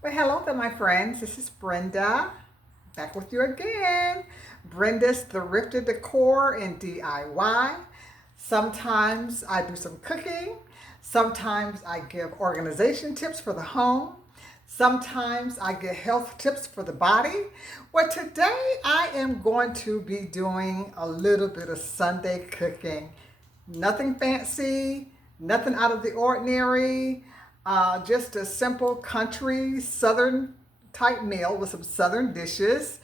Well, hello there, my friends. This is Brenda, back with you again. Brenda's Thrifted Decor and DIY. Sometimes I do some cooking. Sometimes I give organization tips for the home. Sometimes I get health tips for the body. Well, today I am going to be doing a little bit of Sunday cooking. Nothing fancy, nothing out of the ordinary. Just a simple country southern type meal with some southern dishes.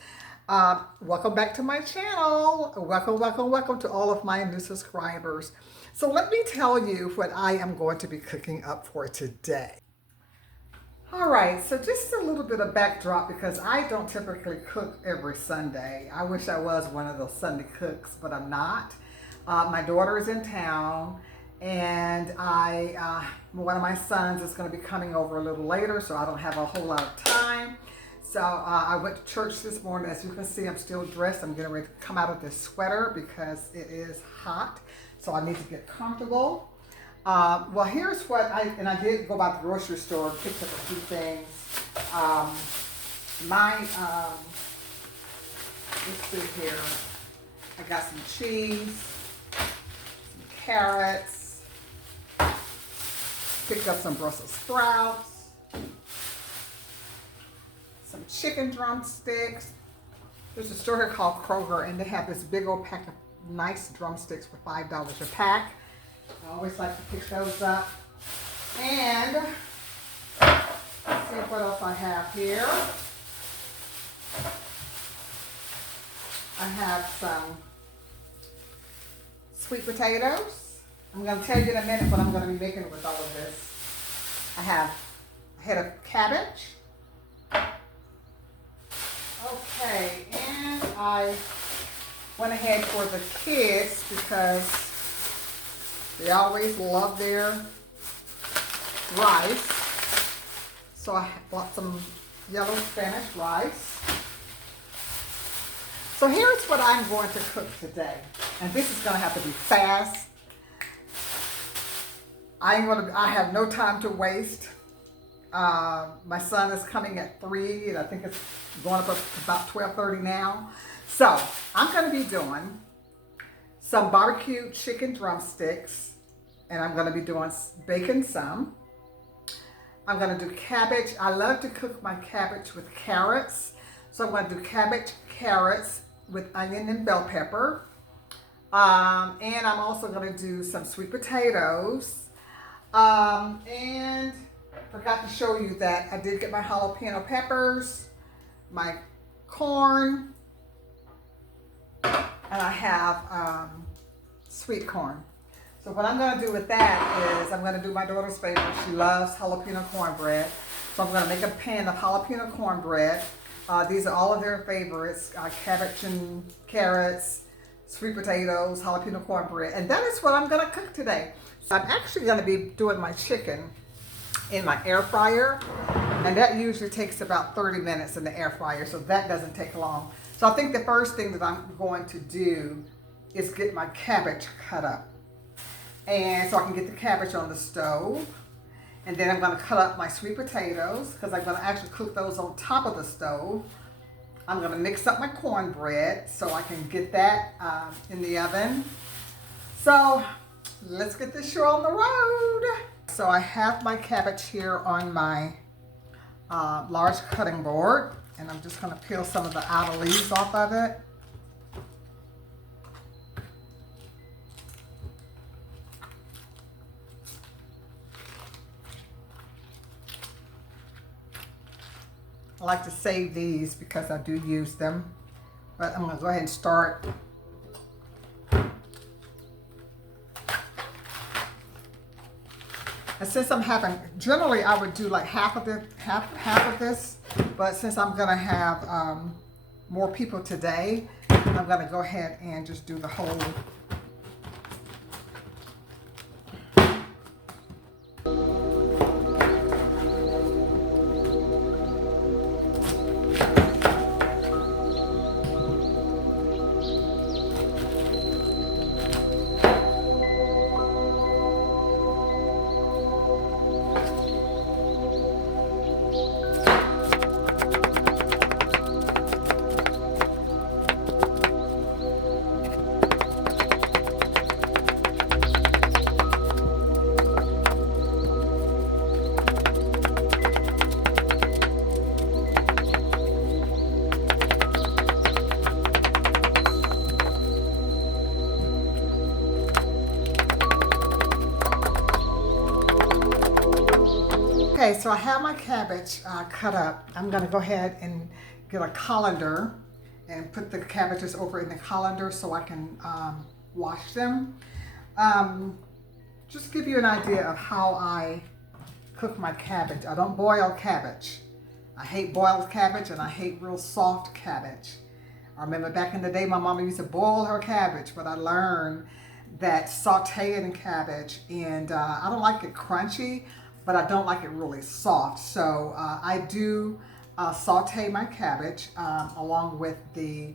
Welcome back to my channel. Welcome to all of my new subscribers. So let me tell you what I am going to be cooking up for today. All right, so just a little bit of backdrop because I don't typically cook every Sunday. I wish I was one of those Sunday cooks, but I'm not. My daughter is in town, and one of my sons is going to be coming over a little later, so I don't have a whole lot of time. So I went to church this morning. As you can see, I'm still dressed. I'm getting ready to come out of this sweater because it is hot, so I need to get comfortable. Well, here's what I did go by the grocery store and picked up a few things. Let's see here. I got some cheese, carrots, picked up some Brussels sprouts, some chicken drumsticks. There's a store here called Kroger, and they have this big old pack of nice drumsticks for $5 a pack. I always like to pick those up. And let's see what else I have here. I have some sweet potatoes. I'm going to tell you in a minute what I'm going to be making with all of this. I have a head of cabbage. Okay, and I went ahead for the kids because they always love their rice. So I bought some yellow Spanish rice. So here's what I'm going to cook today. And this is going to have to be fast. I have no time to waste. My son is coming at 3, and I think it's going up about 12:30 now. So I'm going to be doing some barbecue chicken drumsticks, and I'm going to be baking some. I'm going to do cabbage. I love to cook my cabbage with carrots. So I'm going to do cabbage, carrots with onion and bell pepper. And I'm also going to do some sweet potatoes. And forgot to show you that I did get my jalapeno peppers, my corn, and I have sweet corn. So what I'm going to do with that is I'm going to do my daughter's favorite. She loves jalapeno cornbread. So I'm going to make a pan of jalapeno cornbread. These are all of their favorites, cabbage and carrots, sweet potatoes, jalapeno cornbread. And that is what I'm going to cook today. So I'm actually going to be doing my chicken in my air fryer. And that usually takes about 30 minutes in the air fryer, so that doesn't take long. So I think the first thing that I'm going to do is get my cabbage cut up. And so I can get the cabbage on the stove. And then I'm going to cut up my sweet potatoes because I'm going to actually cook those on top of the stove. I'm going to mix up my cornbread so I can get that in the oven. So let's get this show on the road. So I have my cabbage here on my large cutting board, and I'm just going to peel some of the outer leaves off of it. I like to save these because I do use them, but I'm going to go ahead and start. And since I'm having, generally I would do like half of this, but since I'm going to have more people today, I'm going to go ahead and just do the whole. Okay, so I have my cabbage cut up. I'm gonna go ahead and get a colander and put the cabbages over in the colander so I can wash them. Just give you an idea of how I cook my cabbage. I don't boil cabbage. I hate boiled cabbage and I hate real soft cabbage. I remember back in the day my mama used to boil her cabbage, but I learned that sauteing cabbage, and I don't like it crunchy, but I don't like it really soft. So I do saute my cabbage along with the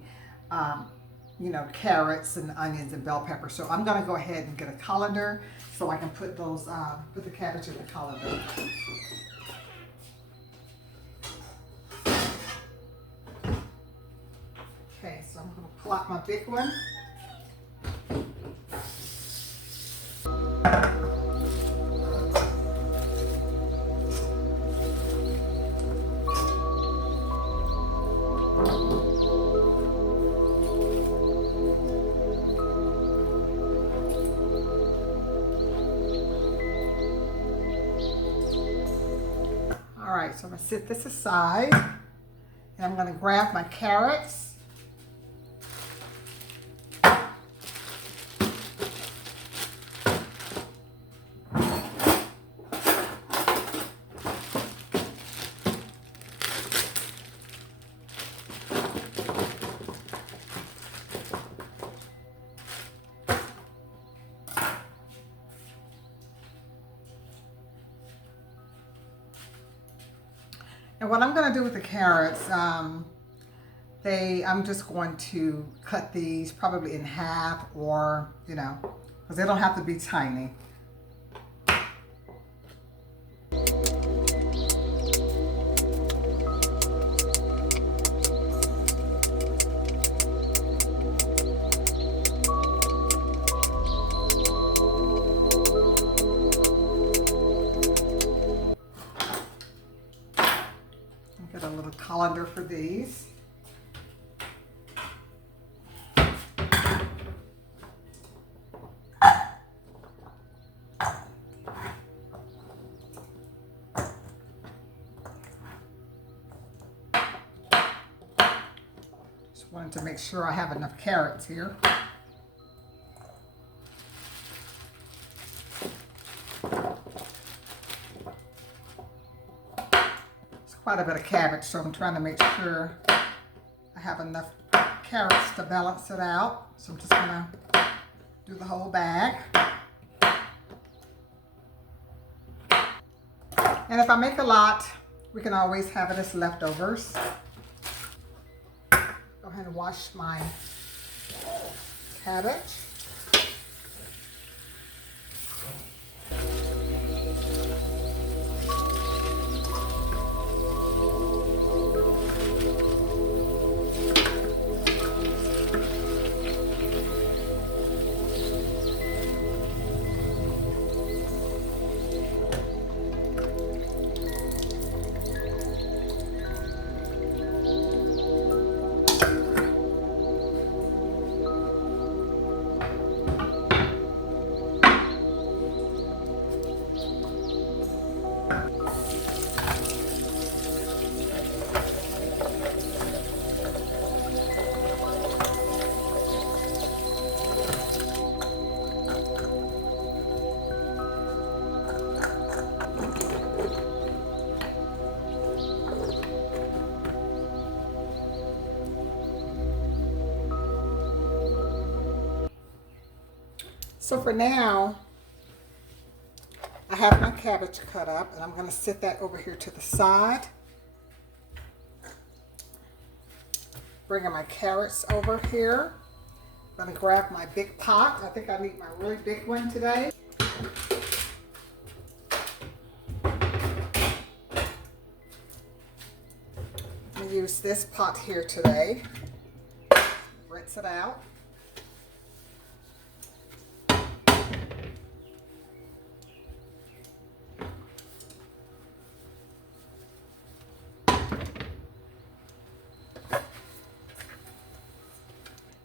carrots and onions and bell peppers. So I'm gonna go ahead and get a colander so I can put those put the cabbage in the colander. Okay, so I'm gonna pull out my big one. All right, so I'm gonna set this aside and I'm gonna grab my carrots. And what I'm going to do with the carrots, I'm just going to cut these probably in half, or, because they don't have to be tiny. Get a little colander for these. Just wanted to make sure I have enough carrots here. Quite a bit of cabbage, so I'm trying to make sure I have enough carrots to balance it out. So I'm just gonna do the whole bag. And if I make a lot, we can always have it as leftovers. Go ahead and wash my cabbage. So for now, I have my cabbage cut up, and I'm going to set that over here to the side. Bringing my carrots over here. I'm going to grab my big pot. I think I need my really big one today. I'm going to use this pot here today. Rinse it out.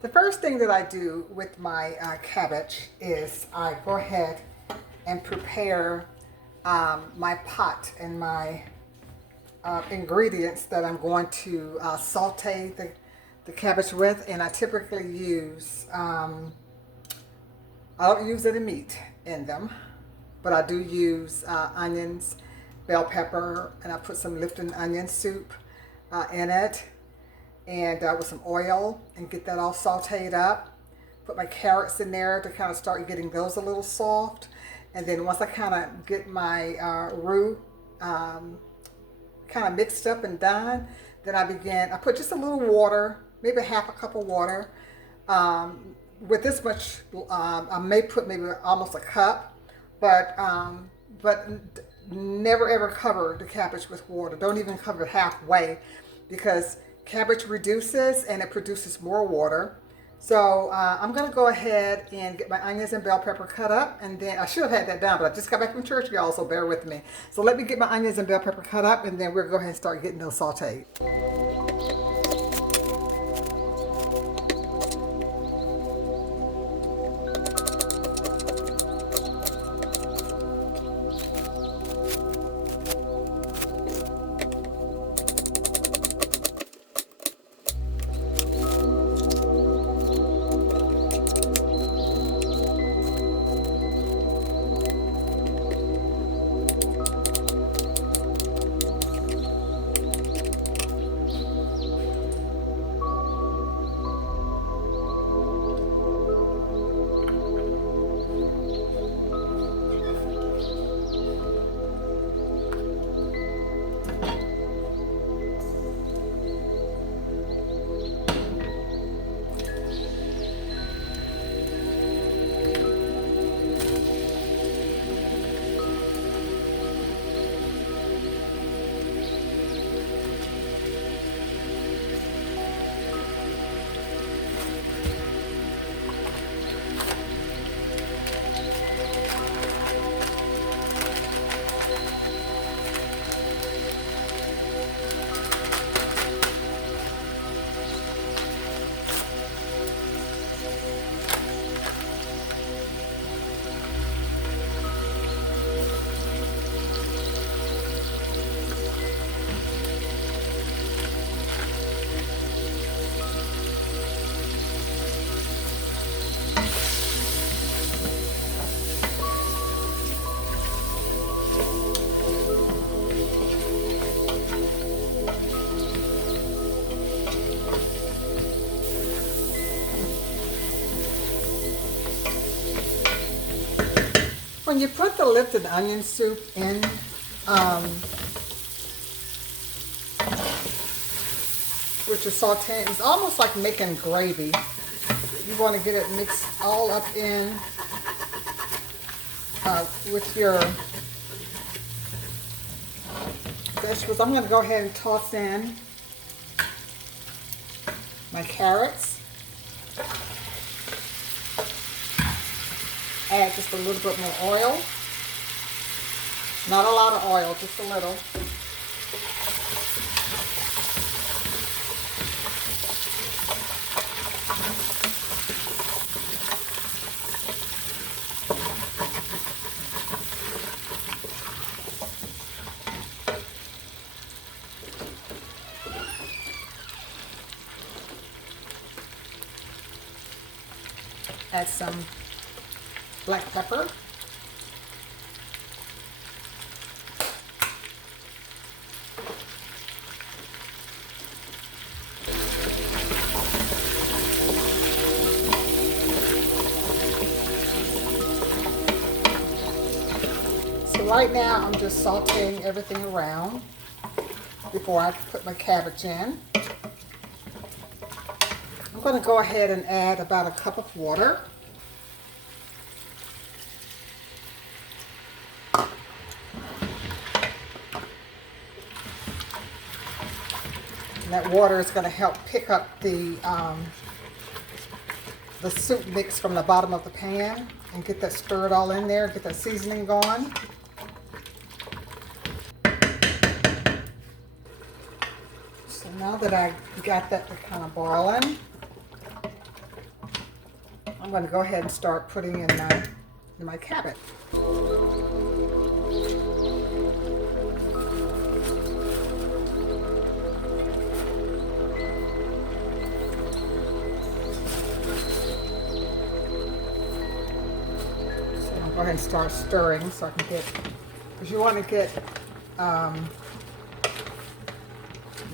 The first thing that I do with my cabbage is I go ahead and prepare my pot and my ingredients that I'm going to saute the cabbage with, and I typically use, I don't use any meat in them, but I do use onions, bell pepper, and I put some Lipton onion soup in it, and with some oil, and get that all sauteed up. Put my carrots in there to kind of start getting those a little soft, and then once I kind of get my roux kind of mixed up and done, then I put just a little water, maybe half a cup of water. With this much, I may put maybe almost a cup, but never ever cover the cabbage with water. Don't even cover it halfway, because cabbage reduces and it produces more water. So I'm going to go ahead and get my onions and bell pepper cut up, and then I should have had that done, but I just got back from church, y'all, so bear with me. So let me get my onions and bell pepper cut up, and then we'll go ahead and start getting those sauteed. When you put the Lipton onion soup in, with your sauteing, it's almost like making gravy. You want to get it mixed all up in with your vegetables. I'm going to go ahead and toss in my carrots. Add just a little bit more oil. Not a lot of oil, just a little. Add some black pepper. So right now I'm just sauteing everything around before I put my cabbage in. I'm going to go ahead and add about a cup of water. And that water is going to help pick up the soup mix from the bottom of the pan and get that stirred all in there, get that seasoning going. So now that I got that kind of boiling, I'm going to go ahead and start putting in my cabbage. Go ahead and start stirring so I can get, because you want to get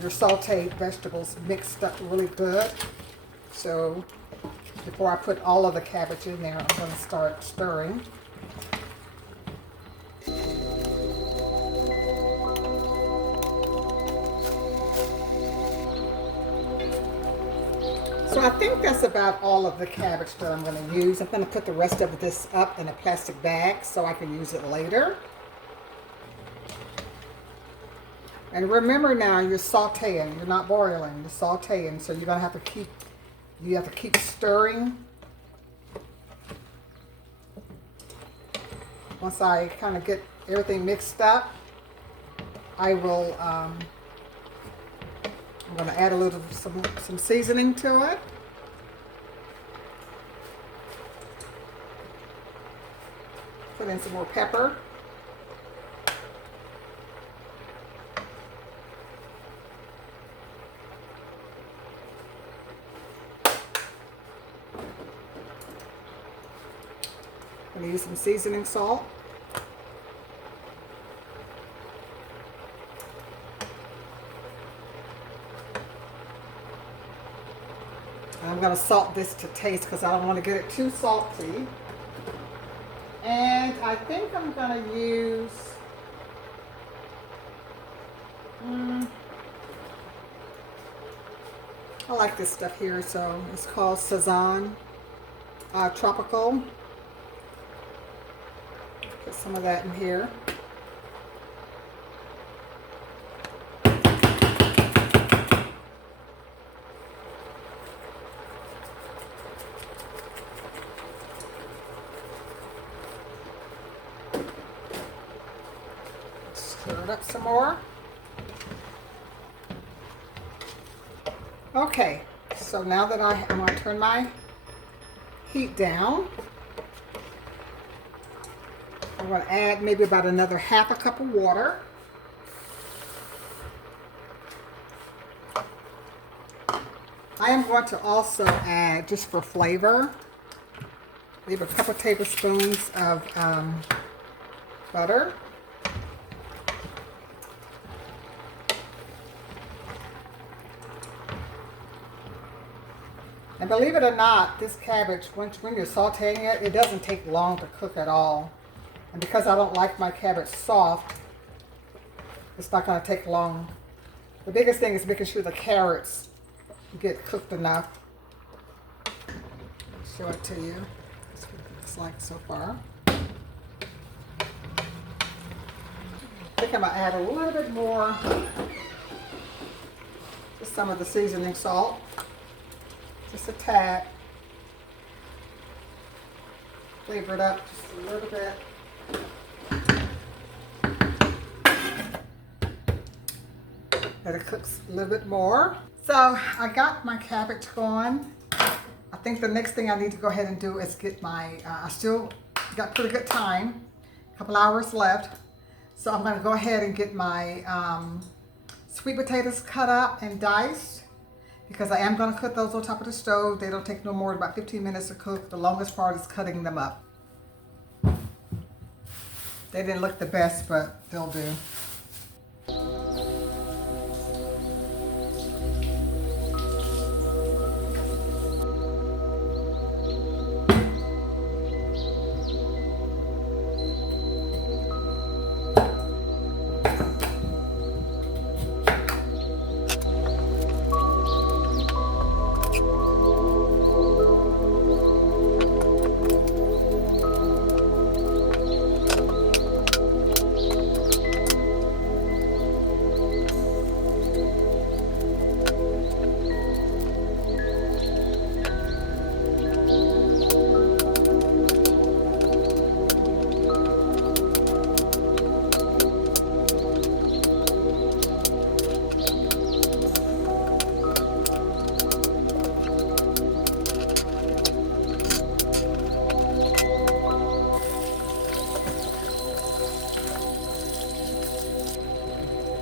your sauteed vegetables mixed up really good. So before I put all of the cabbage in there, I'm going to start stirring. So I think that's about all of the cabbage that I'm going to use. I'm going to put the rest of this up in a plastic bag so I can use it later. And remember now, you're sauteing. You're not boiling. You're sauteing. So you're going to have to keep stirring. Once I kind of get everything mixed up, I will. I'm going to add a little some seasoning to it. Put in some more pepper. I'm going to use some seasoning salt. I'm going to salt this to taste because I don't want to get it too salty. And I think I'm going to use I like this stuff here, so it's called Sazon Tropical. Put some of that in here. Stir it up some more. Okay, so now that I'm going to turn my heat down, I'm going to add maybe about another half a cup of water. I am going to also add, just for flavor, maybe a couple tablespoons of butter. And believe it or not, this cabbage, when you're sauteing it, it doesn't take long to cook at all. And because I don't like my cabbage soft, it's not going to take long. The biggest thing is making sure the carrots get cooked enough. I'll show it to you. That's what it looks like so far. I think I'm going to add a little bit more, just some of the seasoning salt. Just a tad. Flavor it up just a little bit. Let it cook a little bit more. So I got my cabbage going. I think the next thing I need to go ahead and do is get my, I still got pretty good time, a couple hours left. So I'm going to go ahead and get my sweet potatoes cut up and diced, because I am going to cook those on top of the stove. They don't take no more than about 15 minutes to cook. The longest part is cutting them up. They didn't look the best, but they'll do.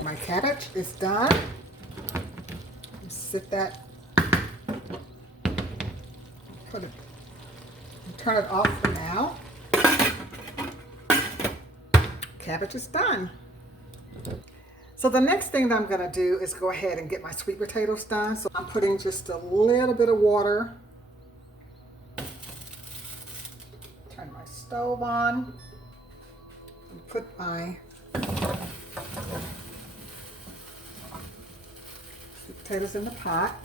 My cabbage is done. Sit that, put it, turn it off for now. cabbage is done. So the next thing that I'm going to do is go ahead and get my sweet potatoes done. So I'm putting just a little bit of water. Turn my stove on. And put my sweet potatoes in the pot.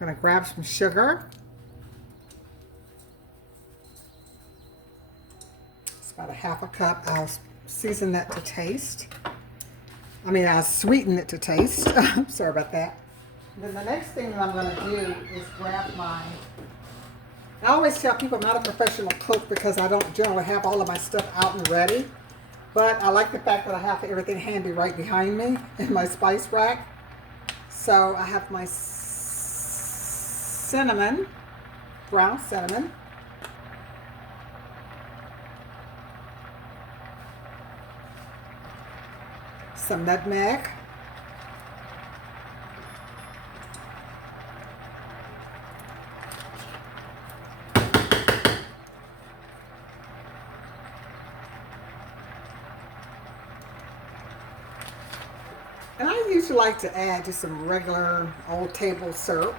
Gonna grab some sugar. It's about a half a cup. I'll season that to taste. I'll sweeten it to taste. Sorry about that. And then the next thing that I'm gonna do is grab my, I always tell people I'm not a professional cook because I don't generally have all of my stuff out and ready. But I like the fact that I have everything handy right behind me in my spice rack. So I have my cinnamon, ground cinnamon. Some nutmeg. And I usually like to add just some regular old table syrup.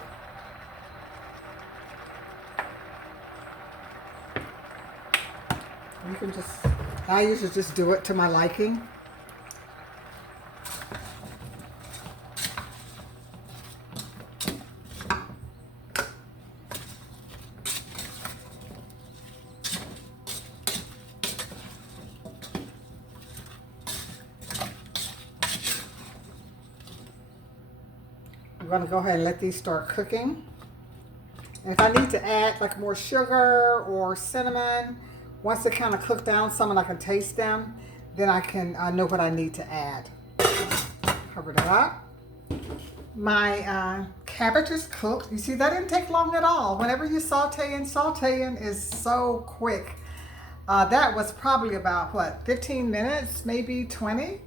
You can just, I usually just do it to my liking. I'm going to go ahead and let these start cooking. And if I need to add like more sugar or cinnamon, once they kind of cook down some and I can taste them, then I can know what I need to add. Cover it up. My cabbage is cooked. You see, that didn't take long at all. Whenever you sauteing is so quick. That was probably about, what, 15 minutes, maybe 20?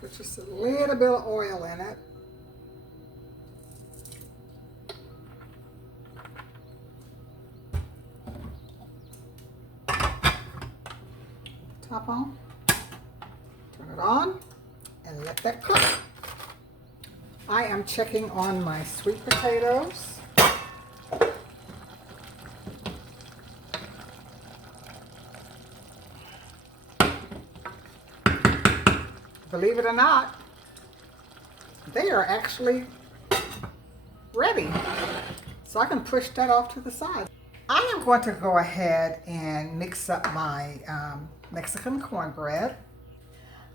Put just a little bit of oil in it. Top on. Turn it on and let that cook. I am checking on my sweet potatoes. Believe it or not, they are actually ready. So I can push that off to the side. I am going to go ahead and mix up my Mexican cornbread.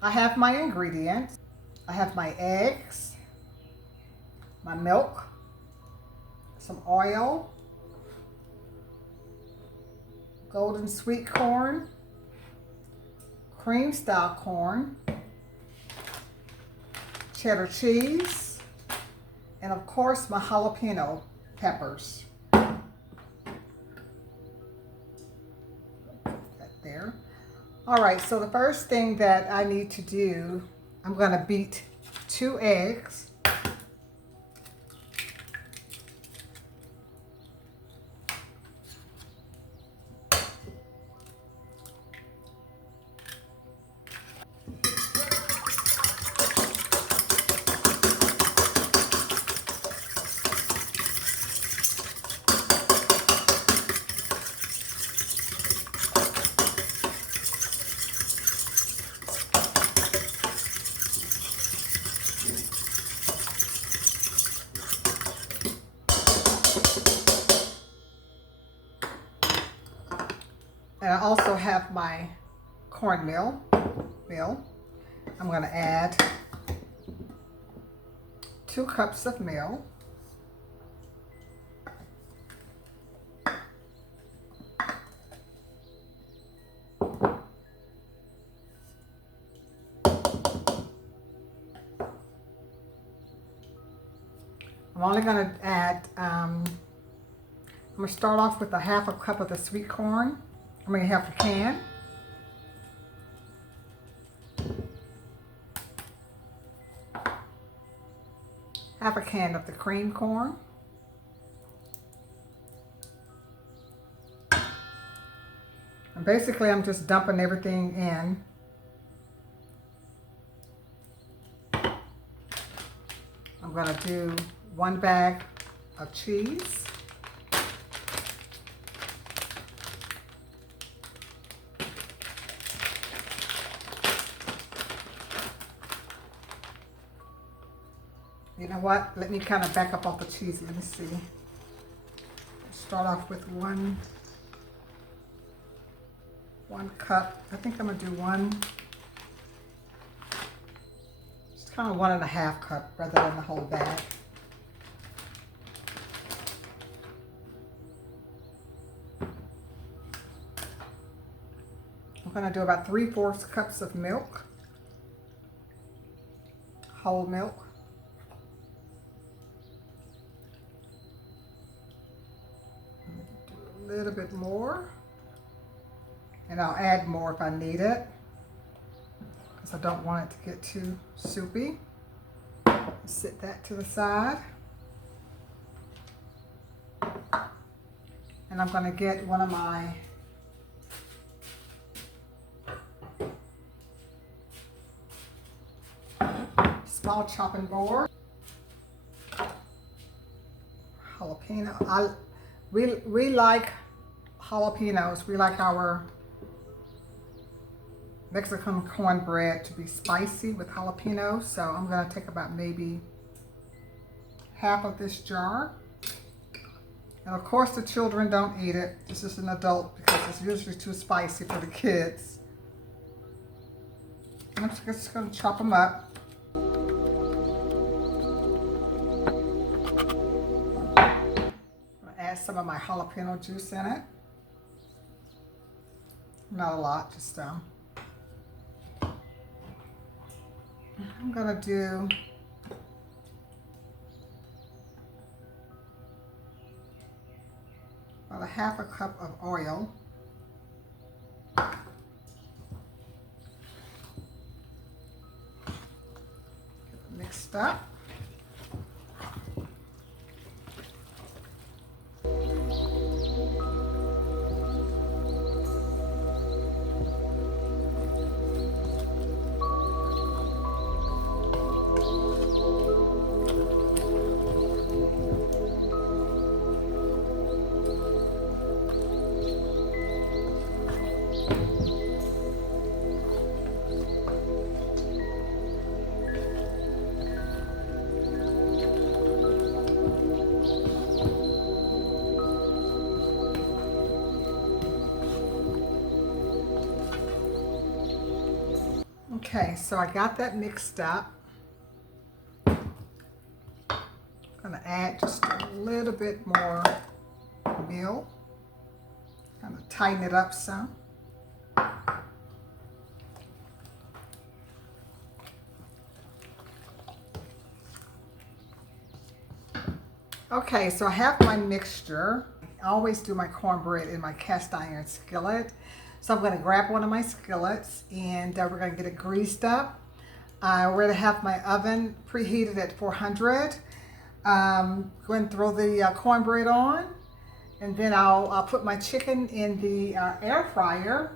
I have my ingredients. I have my eggs, my milk, some oil, golden sweet corn, cream style corn, cheddar cheese, and of course my jalapeno peppers. Put that there. All right, so the first thing that I need to do, I'm going to beat 2 eggs. And I also have my cornmeal. I'm going to add 2 cups of meal. only going to add, I'm going to start off with a half a cup of the sweet corn. I'm going to half a can. Half a can of the cream corn. And basically, I'm just dumping everything in. I'm going to do 1 bag of cheese. You know what? Let me kind of back up off the cheese. Let me see. Start off with one cup. I think I'm gonna do just kind of 1.5 cup rather than the whole bag. I'm gonna do about 3/4 cups of milk, whole milk. Do a little bit more. And I'll add more if I need it, because I don't want it to get too soupy. Set that to the side. And I'm going to get one of my small chopping board. Jalapeno. We like jalapenos. We like our Mexican cornbread to be spicy with jalapenos, so I'm going to take about maybe half of this jar. And of course the children don't eat it. This is an adult because it's usually too spicy for the kids. I'm just going to chop them up. I'm going to add some of my jalapeno juice in it. Not a lot, just I'm gonna do about 1/2 cup of oil. Get it mixed up. Okay, so I got that mixed up. I'm gonna add just a little bit more milk, kind of tighten it up some. Okay, so I have my mixture. I always do my cornbread in my cast iron skillet. So I'm going to grab one of my skillets and we're going to get it greased up. We're going to have my oven preheated at 400. Go and throw the cornbread on, and then I'll put my chicken in the air fryer.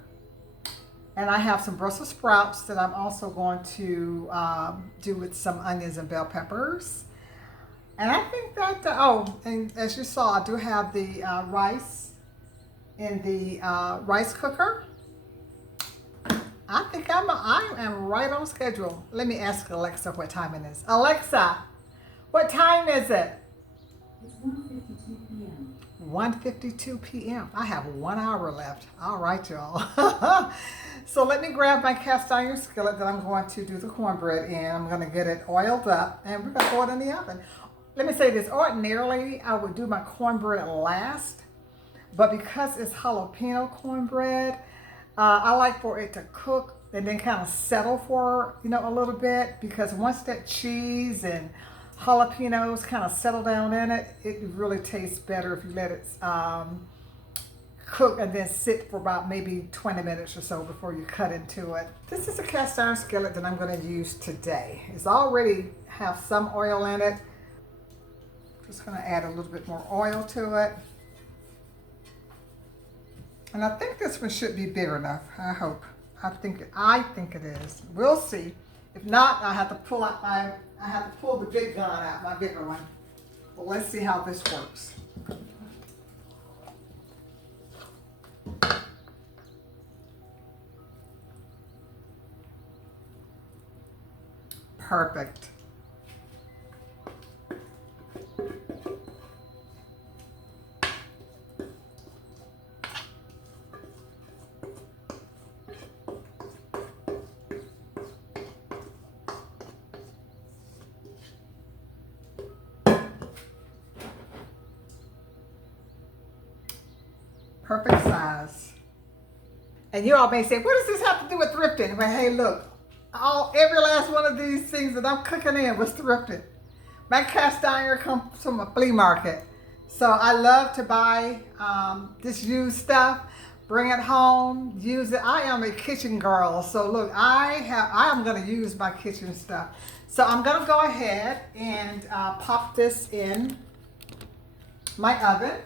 And I have some Brussels sprouts that I'm also going to do with some onions and bell peppers. And I think that, and as you saw, I do have the rice in the rice cooker. I think I am right on schedule. Let me ask Alexa what time it is. Alexa, what time is it? It's 1:52 p.m. 1:52 p.m. I have 1 hour left. All right, y'all. So let me grab my cast iron skillet that I'm going to do the cornbread in. I'm going to get it oiled up, and we're going to throw it in the oven. Let me say this. Ordinarily, I would do my cornbread last, but because it's jalapeno cornbread, I like for it to cook and then kind of settle for, a little bit, because once that cheese and jalapenos kind of settle down in it, it really tastes better if you let it cook and then sit for about maybe 20 minutes or so before you cut into it. This is a cast iron skillet that I'm going to use today. It's already have some oil in it. Just going to add a little bit more oil to it. And I think this one should be big enough. I hope. I think it is. We'll see. If not, I have to pull the big gun out, my bigger one. But let's see how this works. Perfect. Perfect size. And you all may say, what does this have to do with thrifting? But hey, look, every last one of these things that I'm cooking in was thrifted. My cast iron comes from a flea market. So I love to buy this used stuff, bring it home, use it. I am a kitchen girl. So look, I am going to use my kitchen stuff. So I'm going to go ahead and pop this in my oven.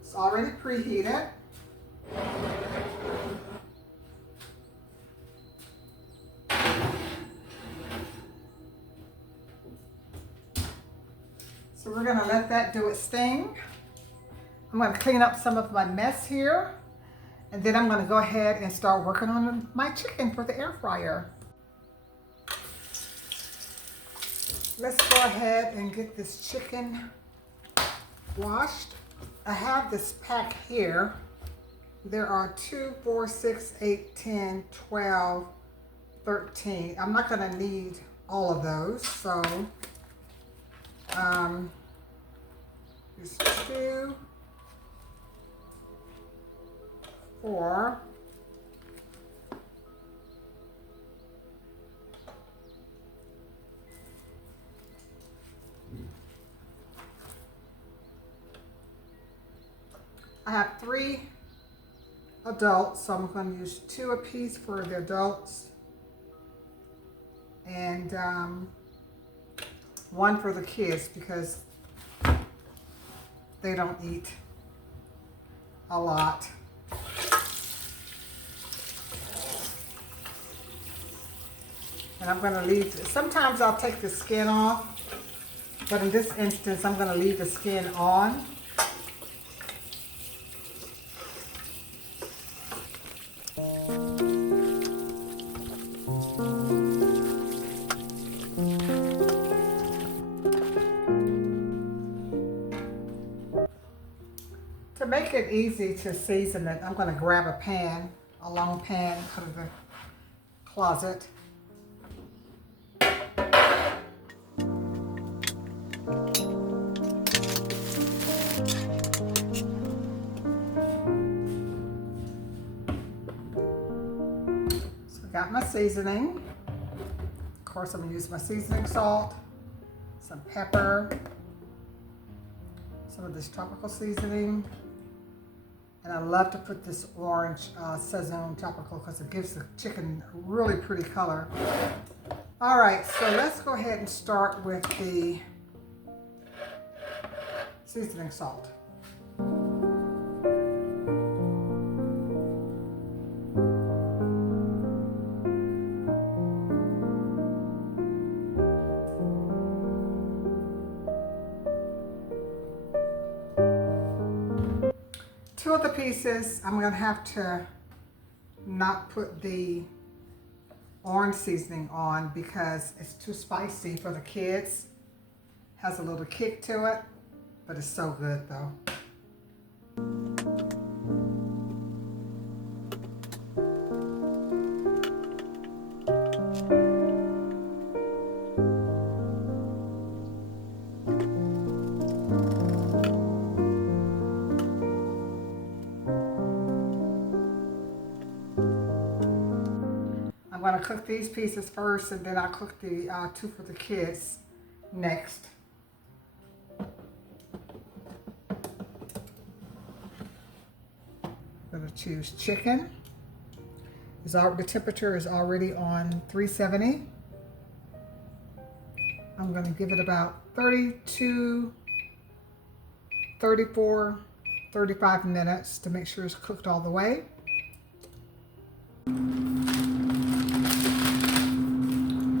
It's already preheated. So we're going to let that do its thing. I'm going to clean up some of my mess here. And then I'm going to go ahead and start working on my chicken for the air fryer. Let's go ahead and get this chicken washed. I have this pack here. There are 2, 4, 6, 8, 10, 12, 13. I'm not going to need all of those. So there's 2, 4, I have 3 adults, so I'm going to use 2 apiece for the adults and 1 for the kids because they don't eat a lot. And I'm going to leave, sometimes I'll take the skin off, but in this instance I'm going to leave the skin on. To make it easy to season it, I'm going to grab a pan, a long pan out of the closet. So I got my seasoning. Of course, I'm going to use my seasoning salt, some pepper, some of this tropical seasoning. And I love to put this orange Saison tropical because it gives the chicken a really pretty color. All right, so let's go ahead and start with the seasoning salt. Two of the pieces, I'm going to have to not put the orange seasoning on because it's too spicy for the kids. Has a little kick to it, but it's so good though. I'm gonna cook these pieces first, and then I'll cook the 2 for the kids next. I'm gonna choose chicken. The temperature is already on 370. I'm gonna give it about 32, 34, 35 minutes to make sure it's cooked all the way.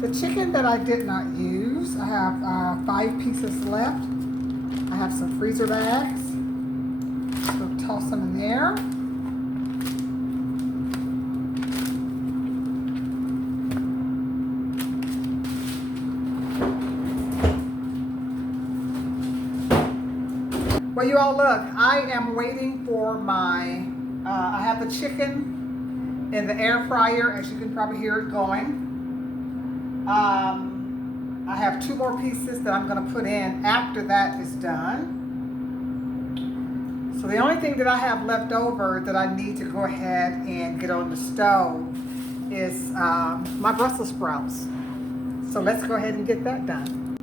The chicken that I did not use, I have 5 pieces left. I have some freezer bags, so toss them in there. Well, you all look, I am waiting for my, I have the chicken in the air fryer, as you can probably hear it going. I have 2 more pieces that I'm going to put in after that is done. So the only thing that I have left over that I need to go ahead and get on the stove is my Brussels sprouts. So let's go ahead and get that done.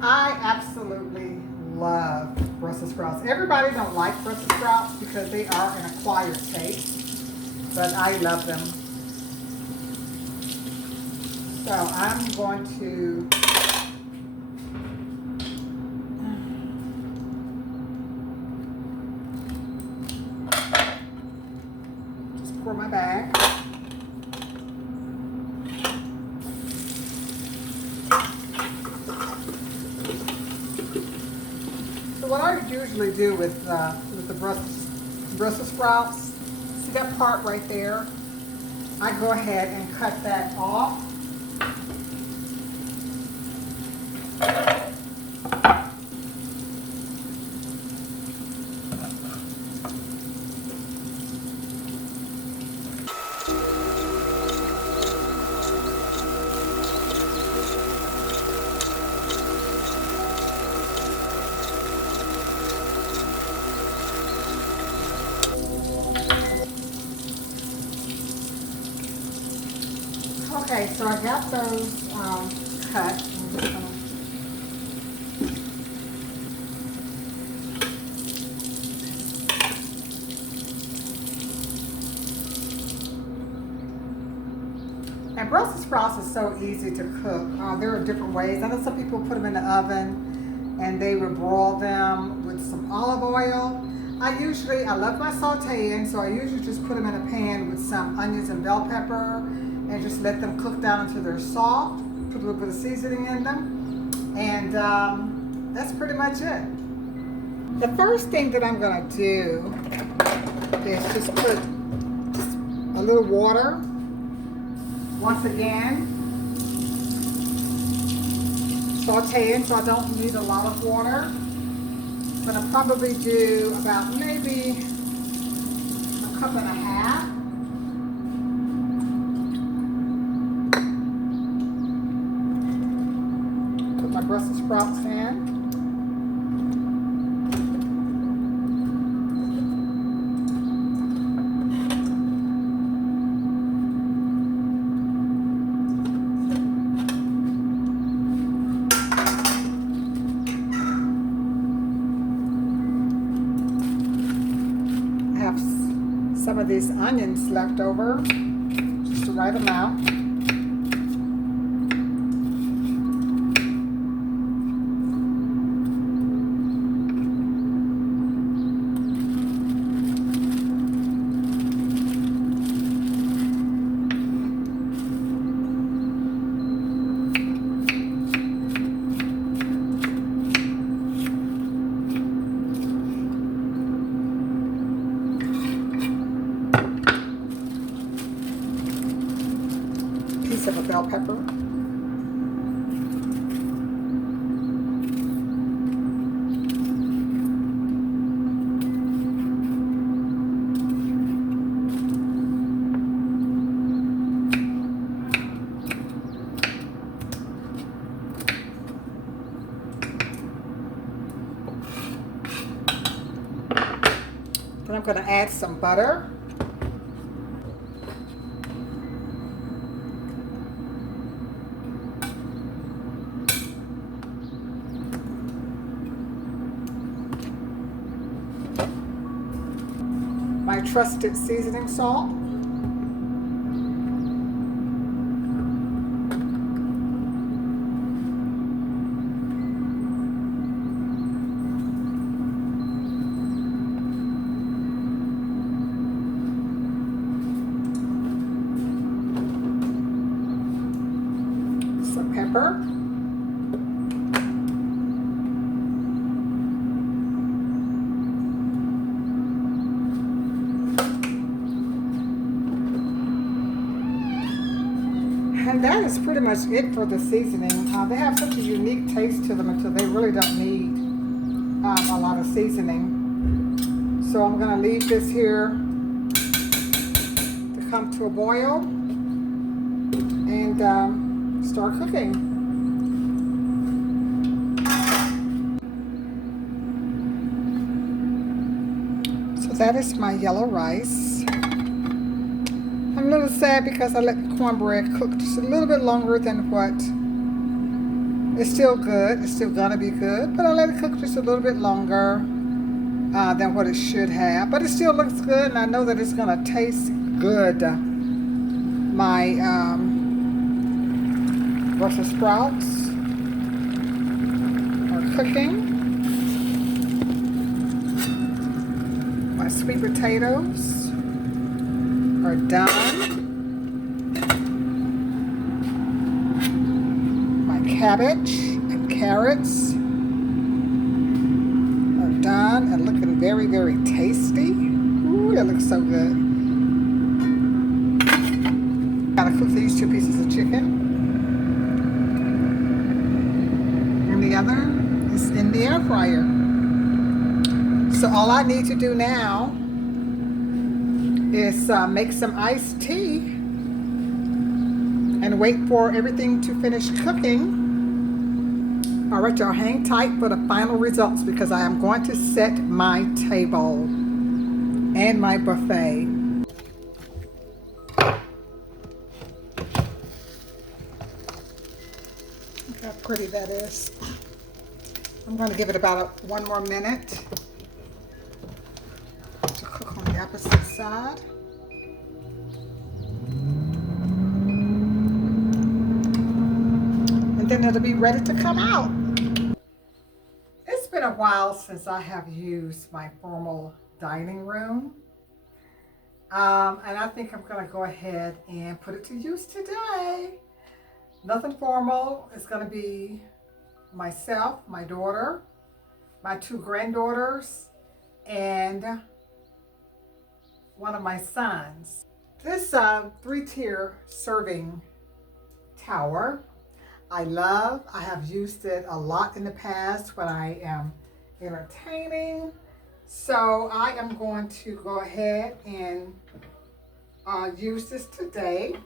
I absolutely love Brussels sprouts. Everybody don't like Brussels sprouts because they are an acquired taste, but I love them. So I'm going to just pour my bag. So what I usually do with the Brussels sprouts, see that part right there? I go ahead and cut that off. Okay, so I got those cut. I'm just gonna and Brussels sprouts is so easy to cook. There are different ways. I know some people put them in the oven and they would broil them with some olive oil. I love my sauteing, so I usually just put them in a pan with some onions and bell pepper and just let them cook down until they're soft. Put a little bit of seasoning in them, and that's pretty much it. The first thing that I'm gonna do is just put just a little water. Once again, sauteing, so I don't need a lot of water. I'm gonna probably do about maybe a cup and a half. Put my Brussels sprouts in. Some of these onions left over, just the right amount. Of a bell pepper. Then I'm going to add some butter. my trusted seasoning salt. Some pepper. And that is pretty much it for the seasoning. They have such a unique taste to them until they really don't need a lot of seasoning. So I'm going to leave this here to come to a boil and start cooking. So that is my yellow rice. I'm a little sad because I let the cornbread cook just a little bit longer than what. It's still good. It's still gonna be good, but I let it cook just a little bit longer than what it should have. But it still looks good, and I know that it's gonna taste good. My Brussels sprouts are cooking. My sweet potatoes are done. My cabbage and carrots are done and looking very, very tasty. Ooh, that looks so good. Gotta cook these 2 pieces of chicken. And the other is in the air fryer. So all I need to do now is make some iced tea and wait for everything to finish cooking. All right, y'all, hang tight for the final results because I am going to set my table and my buffet. Look how pretty that is. I'm going to give it about 1 more minute to cook on the opposite side. And then it'll be ready to come out. It's been a while since I have used my formal dining room. And I think I'm going to go ahead and put it to use today. Nothing formal. It's going to be myself, my daughter, my 2 granddaughters, and one of my sons. This 3-tier serving tower, I love. I have used it a lot in the past when I am entertaining. So I am going to go ahead and use this today.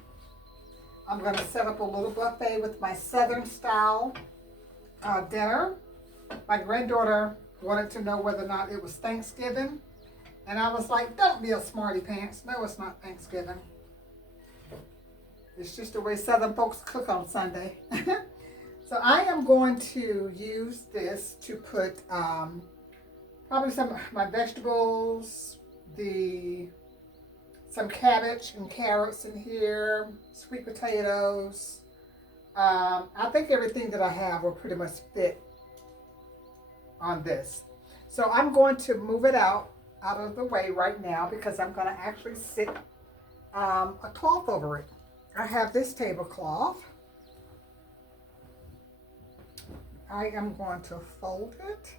I'm going to set up a little buffet with my Southern style dinner. My granddaughter wanted to know whether or not it was Thanksgiving. And I was like, don't be a smarty pants. No, it's not Thanksgiving. It's just the way Southern folks cook on Sunday. So I am going to use this to put probably some of my vegetables, some cabbage and carrots in here, sweet potatoes. I think everything that I have will pretty much fit on this. So I'm going to move it out of the way right now because I'm going to actually sit a cloth over it. I have this tablecloth. I am going to fold it.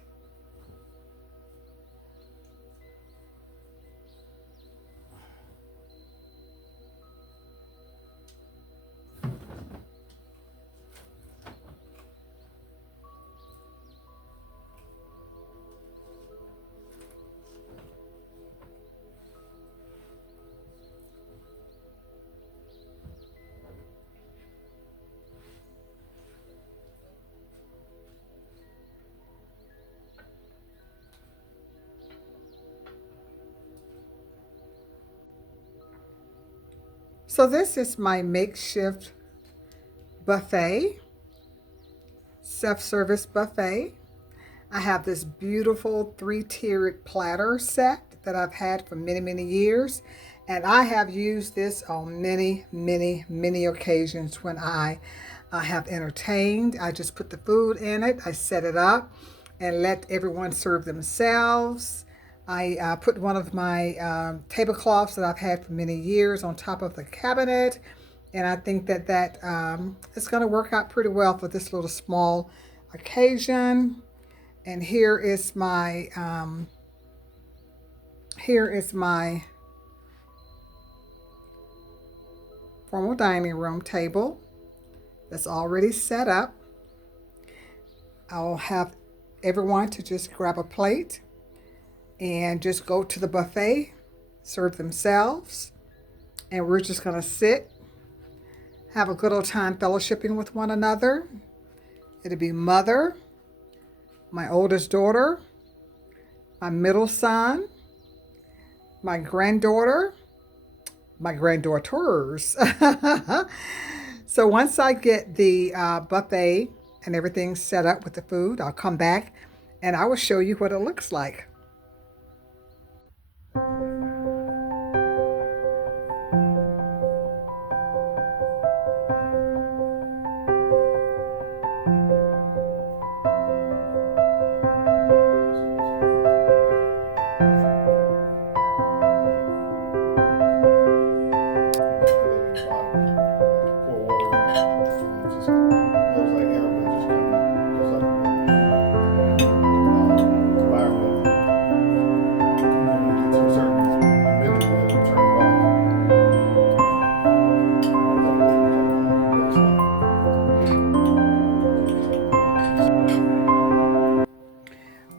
So this is my makeshift buffet, self-service buffet. I have this beautiful 3-tiered platter set that I've had for many, many years. And I have used this on many, many, many occasions when I have entertained. I just put the food in it. I set it up and let everyone serve themselves. I put one of my tablecloths that I've had for many years on top of the cabinet. And I think that is going to work out pretty well for this little small occasion. And here is my formal dining room table that's already set up. I'll have everyone to just grab a plate and just go to the buffet, serve themselves, and we're just going to sit, have a good old time fellowshipping with one another. It'll be mother, my oldest daughter, my middle son, my granddaughter, my granddaughters. So once I get the buffet and everything set up with the food, I'll come back and I will show you what it looks like.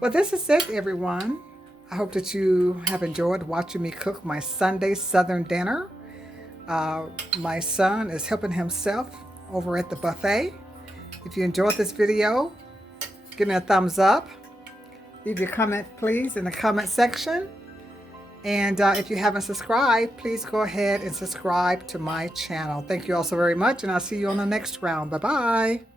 Well, this is it, everyone. I hope that you have enjoyed watching me cook my Sunday Southern dinner. My son is helping himself over at the buffet. If you enjoyed this video, give me a thumbs up. Leave your comment, please, in the comment section. And if you haven't subscribed, please go ahead and subscribe to my channel. Thank you all so very much, and I'll see you on the next round. Bye-bye.